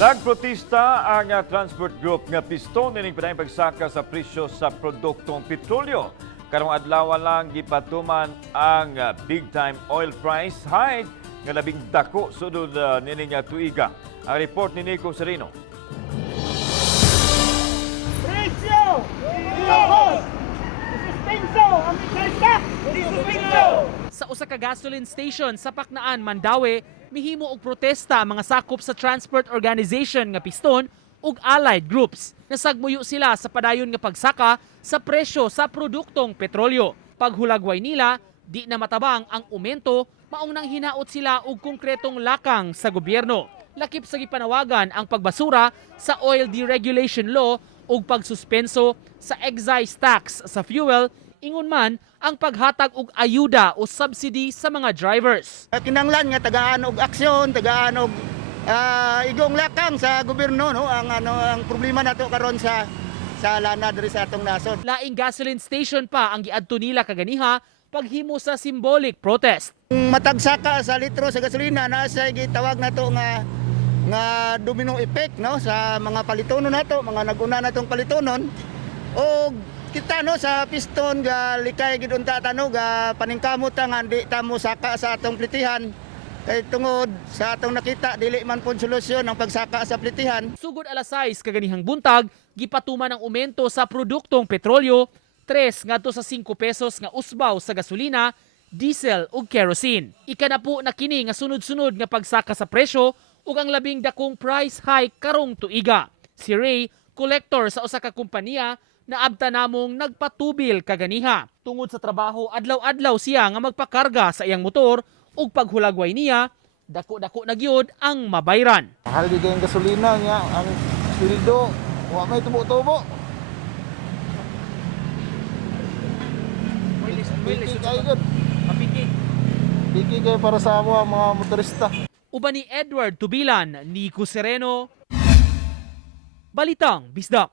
Nagprotesta ang transport group nga piston nining pinay pagsaka sa presyo sa produktong petrolyo. Karong adlaw lang gipatuman ang big time oil price hike nga labing dako sudod nining tuiga. Ang report ni Nico Serino. Presyo! Ilocos! Suspenso! Ang misalta! Suspenso! Sa usa ka gasoline station sa Paknaan, Mandaue, mihimo og protesta ang mga sakop sa Transport Organization nga piston ug allied groups. Nasagmuyo sila sa padayon nga pagsaka sa presyo sa produktong petrolyo. Paghulagway nila, di na matabang ang aumento, maong nang hinaot sila og konkretong lakang sa gobyerno. Lakip sa gipanawagan ang pagbasura sa oil deregulation law ug pagsuspenso sa excise tax sa fuel, ingon man ang paghatag og ayuda o subsidy sa mga drivers. Kinanglan nga tagaan og aksyon, tagaan og igong lakang sa gobyerno, no? Ang problema nato karon sa lana diri sa atong nasod. Laing gasoline station pa ang giadto nila kaganiha paghimo sa symbolic protest. Matagsaka sa litro sa gasolina na sa gitawag nato nga domino effect, no, sa mga palitonon nato, mga naguna natong palitonon. O kita, no, sa piston ga likay gid unta tano ga paningkamot nga di tamo saka sa atong plitihan. Kay tungod sa atong nakita dili man pud solusyon ang pagsaka sa plitihan. Sugod alas 6 kaganihang buntag, gipatuman ang aumento sa produktong petrolyo, 3 ngadto sa 5 pesos nga usbaw sa gasolina, diesel ug kerosene. Ika na po na kini nga sunod-sunod nga pagsaka sa presyo ug ang labing dakong price hike karong tuiga. Si Ray, collector sa usa ka kompanya, naabta namong nagpatubil kaganiha. Tungod sa trabaho, adlaw-adlaw siya nga magpakarga sa iyang motor ug paghulagway niya, dako-dako na gyud ang mabayran. Mahal di kayong gasolina niya, ang sweldo, wa may tubo-tubo. Piki kayo gud. Piki kayo para sa mga motorista. Uban ni Edward Tubilan, Nico Sereno, Balitang Bisdak.